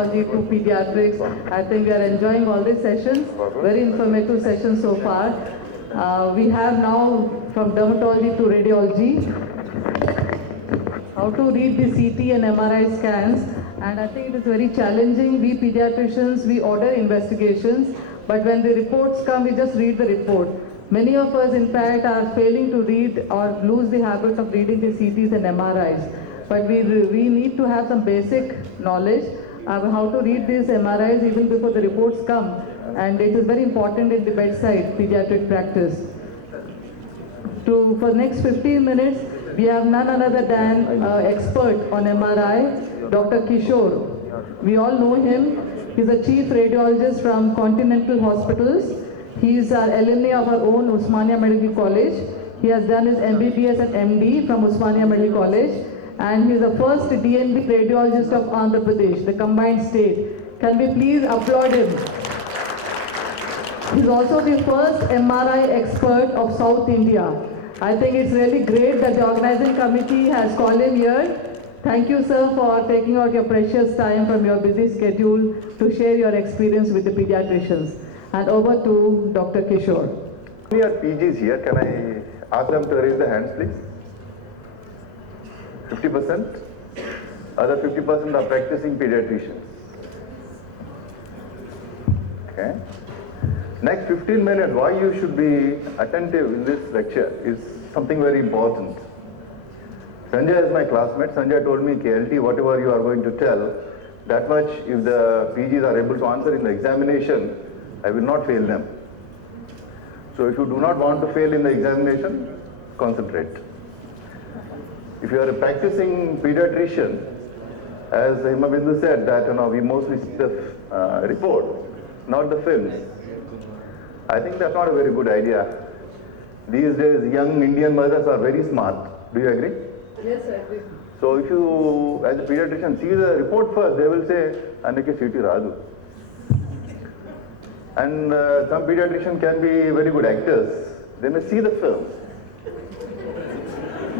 to pediatrics. I think we are enjoying all these sessions, very informative sessions so far. We have now from dermatology to radiology, how to read the CT and MRI scans, and I think it is very challenging. We pediatricians, we order investigations, but when the reports come, we just read the report. Many of us, in fact, are failing to read or lose the habit of reading the CTs and MRIs. But we need to have some basic knowledge of how to read these MRIs even before the reports come. And it is very important in the bedside pediatric practice. For next 15 minutes, we have none other than expert on MRI, Dr. Kishore. We all know him. He's a chief radiologist from Continental Hospitals. He is our alumni of our own Osmania Medical College. He has done his MBBS and MD from Osmania Medical College. And he is the first DNB radiologist of Andhra Pradesh, the combined state. Can we please applaud him? He is also the first MRI expert of South India. I think it's really great that the organizing committee has called him here. Thank you, sir, for taking out your precious time from your busy schedule to share your experience with the pediatricians. And over to Dr. Kishore. We are PGs here. Can I ask them to raise their hands, please? 50%? Other 50% are practicing pediatricians. Okay. Next 15 minutes, why you should be attentive in this lecture is something very important. Sanjay is my classmate. Sanjay told me, KLT, whatever you are going to tell, that much if the PGs are able to answer in the examination, I will not fail them. So if you do not want to fail in the examination, concentrate. If you are a practicing pediatrician, as Himabindu said, that we mostly see the report, not the films. I think that's not a very good idea. These days, young Indian mothers are very smart. Do you agree? Yes, I agree. So if you, as a pediatrician, see the report first, they will say, Anneke CT Radu. And some pediatricians can be very good actors. They may see the film.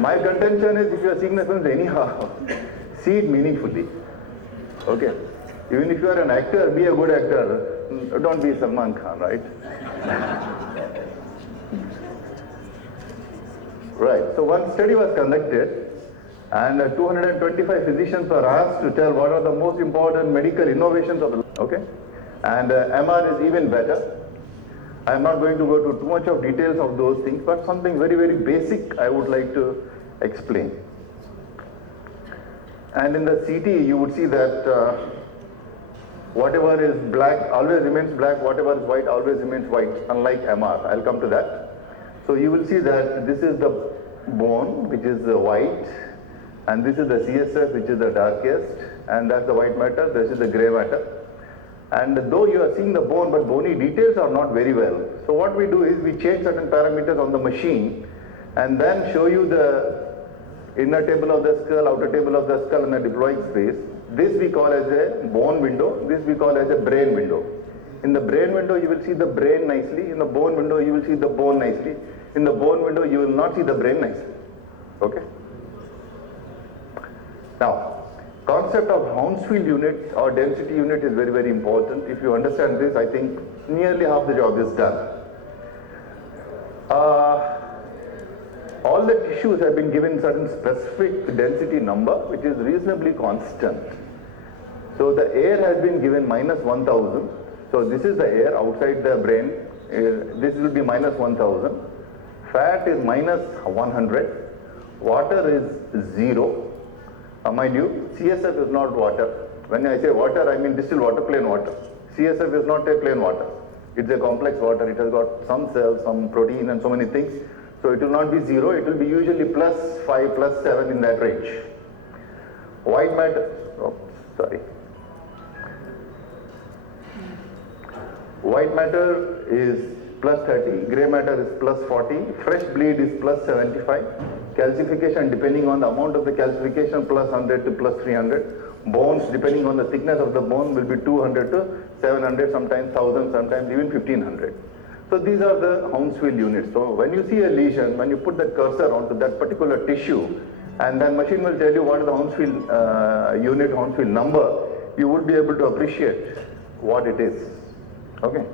My contention is, if you are seeing the films anyhow, see it meaningfully. Okay? Even if you are an actor, be a good actor. Don't be Salman Khan, right? Right. So one study was conducted, and 225 physicians were asked to tell what are the most important medical innovations of the okay? And MR is even better. I am not going to go to too much of details of those things, but something very, very basic I would like to explain. And in the CT, you would see that whatever is black always remains black, whatever is white always remains white, unlike MR. I'll come to that. So you will see that this is the bone, which is the white, and this is the CSF, which is the darkest, and that's the white matter, this is the gray matter. And though you are seeing the bone, but bony details are not very well. So what we do is we change certain parameters on the machine and then show you the inner table of the skull, outer table of the skull in a diploic space. This we call as a bone window, this we call as a brain window. In the brain window you will see the brain nicely, in the bone window you will see the bone nicely. In the bone window you will not see the brain nicely. Okay? Now, concept of Hounsfield unit or density unit is very, very important. If you understand this, I think nearly half the job is done. All the tissues have been given certain specific density number, which is reasonably constant. So the air has been given minus 1000. So this is the air outside the brain. This will be minus 1000. Fat is minus 100. Water is 0. Mind you, CSF is not water. When I say water, I mean distilled water, plain water. CSF is not a plain water. It's a complex water. It has got some cells, some protein and so many things. So it will not be 0. It will be usually plus 5, plus 7 in that range. White matter, White matter is plus 30, grey matter is plus 40, fresh bleed is plus 75, calcification depending on the amount of the calcification plus 100 to plus 300, bones depending on the thickness of the bone will be 200 to 700, sometimes 1000, sometimes even 1500. So these are the Hounsfield units. So when you see a lesion, when you put the cursor onto that particular tissue, and then machine will tell you what is the Hounsfield unit, Hounsfield number, you would be able to appreciate what it is. Okay.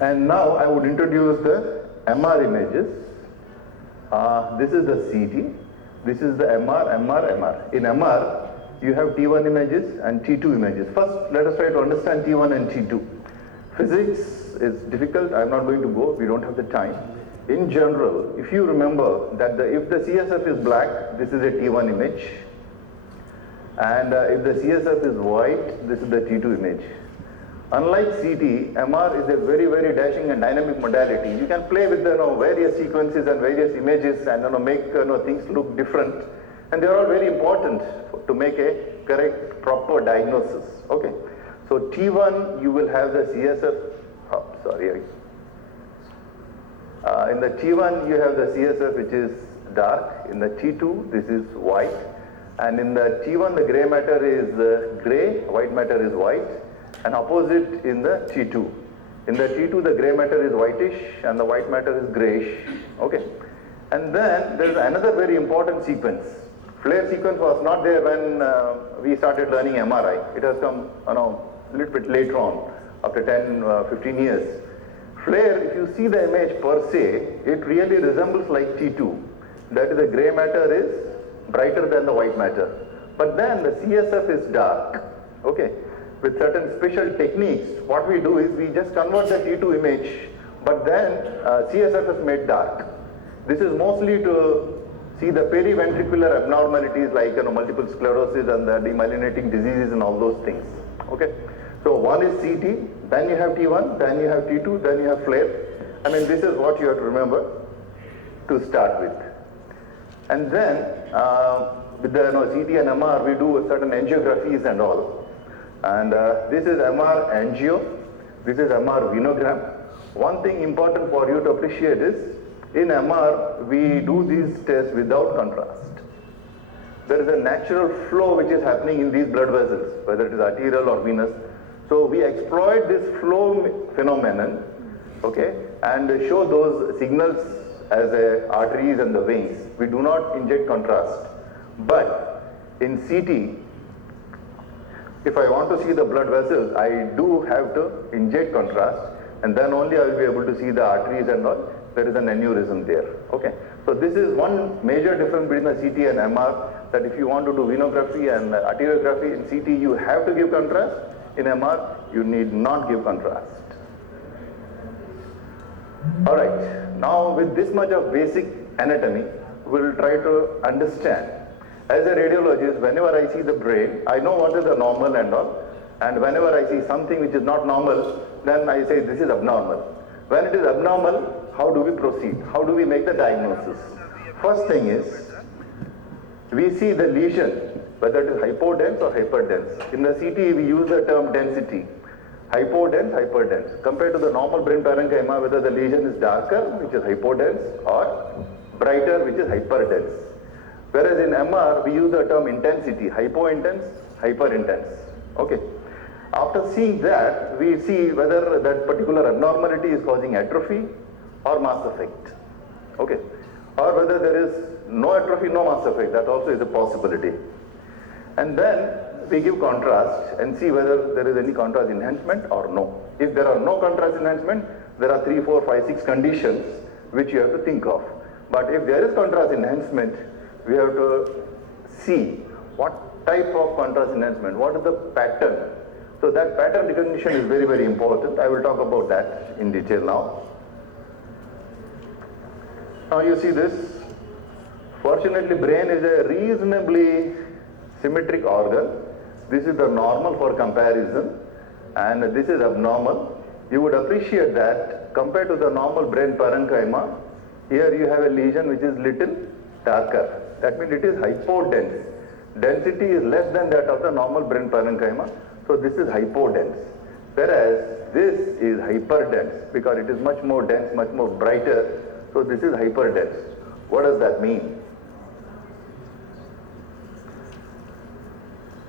And now I would introduce the MR images. This is the CT. This is the MR. In MR, you have T1 images and T2 images. First, let us try to understand T1 and T2. Physics is difficult. I'm not going to go. We don't have the time. In general, if you remember that if the CSF is black, this is a T1 image. And if the CSF is white, this is the T2 image. Unlike CT, MR is a very, very dashing and dynamic modality. You can play with various sequences and various images and make things look different. And they are all very important to make a correct, proper diagnosis. Okay. So T1, you will have the CSF, in the T1, you have the CSF which is dark. In the T2, this is white. And in the T1, the gray matter is gray, white matter is white. And opposite in the T2. In the T2, the gray matter is whitish and the white matter is grayish. Okay. And then there is another very important sequence. Flare sequence was not there when we started learning MRI. It has come a little bit later on, after 10, 15 years. Flare, if you see the image per se, it really resembles like T2. That is, the gray matter is brighter than the white matter. But then the CSF is dark. Okay. With certain special techniques, what we do is we just convert the T2 image, but then CSF is made dark. This is mostly to see the periventricular abnormalities like multiple sclerosis and the demyelinating diseases and all those things. Okay. So one is CT, then you have T1, then you have T2, then you have flare. I mean, this is what you have to remember to start with. And then with the CT and MR, we do certain angiographies and all. And this is MR angio, this is MR venogram. One thing important for you to appreciate is, in MR, we do these tests without contrast. There is a natural flow which is happening in these blood vessels, whether it is arterial or venous. So we exploit this flow phenomenon, okay, and show those signals as arteries and the veins. We do not inject contrast. But in CT, if I want to see the blood vessels, I do have to inject contrast, and then only I will be able to see the arteries and all. There is an aneurysm there. Okay. So this is one major difference between the CT and MR, that if you want to do venography and arteriography in CT, you have to give contrast. In MR, you need not give contrast. All right. Now, with this much of basic anatomy, we'll try to understand. As a radiologist, whenever I see the brain, I know what is the normal and all. And whenever I see something which is not normal, then I say this is abnormal. When it is abnormal, how do we proceed? How do we make the diagnosis? First thing is, we see the lesion, whether it is hypodense or hyperdense. In the CT, we use the term density. Hypodense, hyperdense. Compared to the normal brain parenchyma, whether the lesion is darker, which is hypodense, or brighter, which is hyperdense. Whereas in MR, we use the term intensity, hypointense, hyperintense. Okay. After seeing that, we see whether that particular abnormality is causing atrophy or mass effect. Okay. Or whether there is no atrophy, no mass effect. That also is a possibility. And then we give contrast and see whether there is any contrast enhancement or no. If there are no contrast enhancement, there are 3, 4, 5, 6 conditions which you have to think of. But if there is contrast enhancement, we have to see what type of contrast enhancement, what is the pattern. So that pattern recognition is very, very important. I will talk about that in detail now. Now you see this. Fortunately, brain is a reasonably symmetric organ. This is the normal for comparison, and this is abnormal. You would appreciate that compared to the normal brain parenchyma, here you have a lesion which is little darker. That means it is hypodense. Density is less than that of the normal brain parenchyma. So this is hypodense. Whereas this is hyperdense because it is much more dense, much more brighter. So this is hyperdense. What does that mean?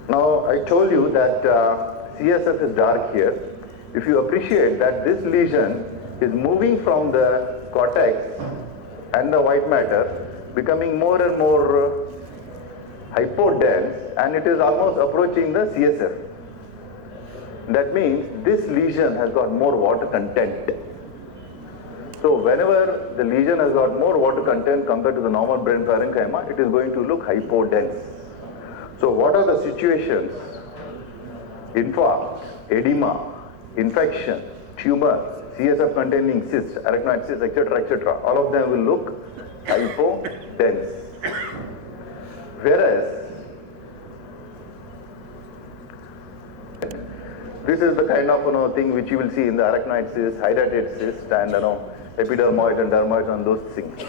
Now I told you that CSF is dark here. If you appreciate that this lesion is moving from the cortex and the white matter, becoming more and more hypodense, and it is almost approaching the CSF. That means this lesion has got more water content. So whenever the lesion has got more water content compared to the normal brain parenchyma, it is going to look hypodense. So what are the situations? Infarct, edema, infection, tumor, CSF containing cyst, arachnoid cyst, etc., all of them will look hypodense. Whereas this is the kind of thing which you will see in the arachnoid cyst, hydatid cyst, and epidermoid and dermoid and those things.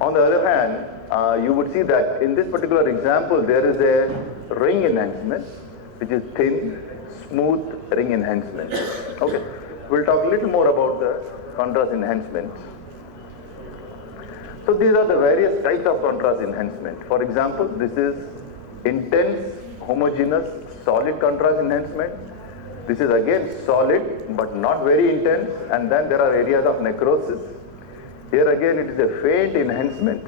On the other hand, you would see that in this particular example there is a ring enhancement, which is thin, smooth ring enhancement. Okay, we'll talk a little more about the contrast enhancement. So these are the various types of contrast enhancement. For example, this is intense, homogeneous, solid contrast enhancement. This is again solid but not very intense, and then there are areas of necrosis. Here again it is a faint enhancement,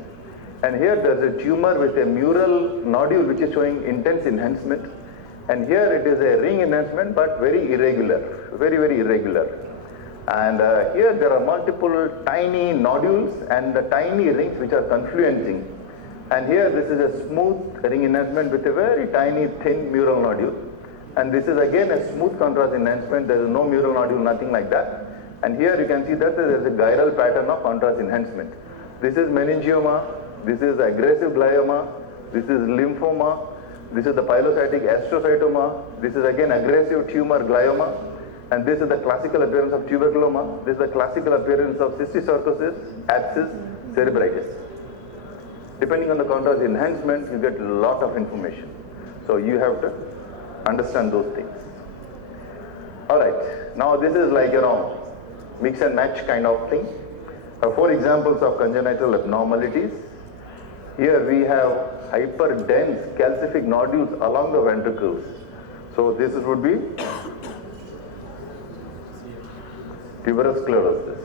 and here there is a tumor with a mural nodule which is showing intense enhancement, and here it is a ring enhancement but very irregular, very irregular. And here there are multiple tiny nodules and the tiny rings which are confluencing, and here this is a smooth ring enhancement with a very tiny thin mural nodule. And this is again a smooth contrast enhancement. There is no mural nodule, nothing like that. And here you can see that there is a gyral pattern of contrast enhancement. This is meningioma, this is aggressive glioma, this is lymphoma, this is the pilocytic astrocytoma, this is again aggressive tumor glioma, and this is the classical appearance of tuberculoma, this is the classical appearance of cysticercosis, abscess, cerebritis. Depending on the contrast enhancement, you get a lot of information. So you have to understand those things. Alright, now this is like mix and match kind of thing. 4 examples of congenital abnormalities. Here we have hyperdense calcific nodules along the ventricles. So this would be tuberous sclerosis.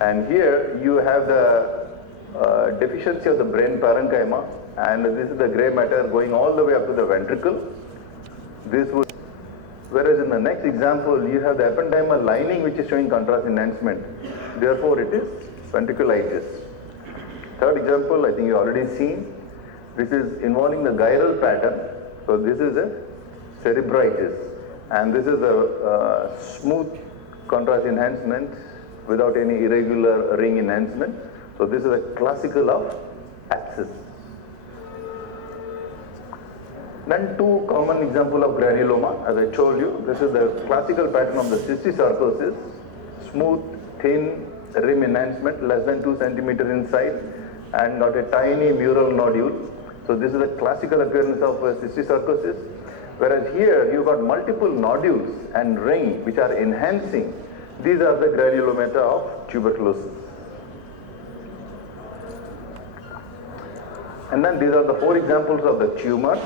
And here you have the deficiency of the brain parenchyma, and this is the gray matter going all the way up to the ventricle. This would, whereas in the next example you have the ependymal lining which is showing contrast enhancement. Therefore it is ventriculitis. Third example, I think you already seen. This is involving the gyral pattern. So this is a cerebritis, and this is a smooth contrast enhancement without any irregular ring enhancement. So this is a classical of abscess. Then 2 common example of granuloma. As I told you, this is the classical pattern of the cysticercosis, smooth, thin rim enhancement, less than 2 centimeters in size, and got a tiny mural nodule. So this is a classical appearance of cysticercosis. Whereas here you got multiple nodules and ring which are enhancing. These are the granulomata of tuberculosis. And then these are the 4 examples of the tumors.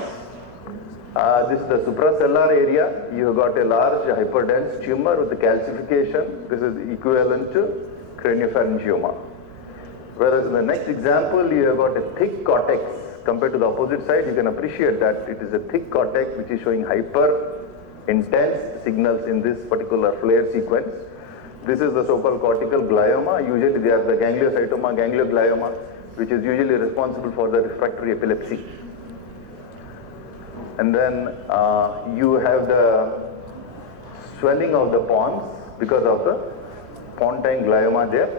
This is the suprasellar area. You have got a large hyperdense tumor with the calcification. This is equivalent to craniopharyngioma. Whereas in the next example, you have got a thick cortex. Compared to the opposite side, you can appreciate that it is a thick cortex which is showing hyper intense signals in this particular flare sequence. This is the so-called cortical glioma. Usually they have the gangliocytoma, ganglioglioma, which is usually responsible for the refractory epilepsy. And then you have the swelling of the pons because of the pontine glioma there.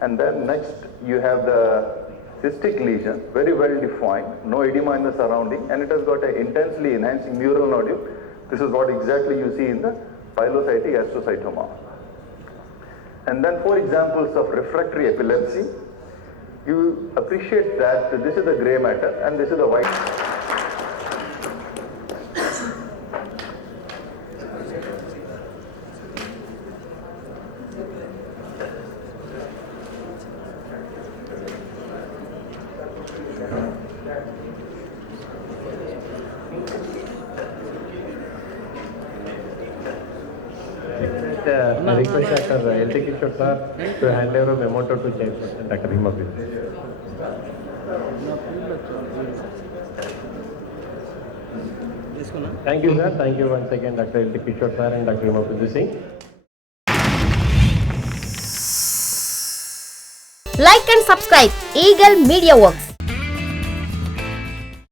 And then next you have the cystic lesion, very well defined, no edema in the surrounding, and it has got an intensely enhancing mural nodule. This is what exactly you see in the pilocytic astrocytoma. And then 4 examples of refractory epilepsy. You appreciate that this is the gray matter and this is the white. I request Dr. L.T. Kishore sir to hand over a memento to Chairperson Dr. Himabhi. Thank you, sir. Thank you once again, Dr. L.T. Kishore sir and Dr. Himapati Singh. Like and subscribe Eagle Media Works.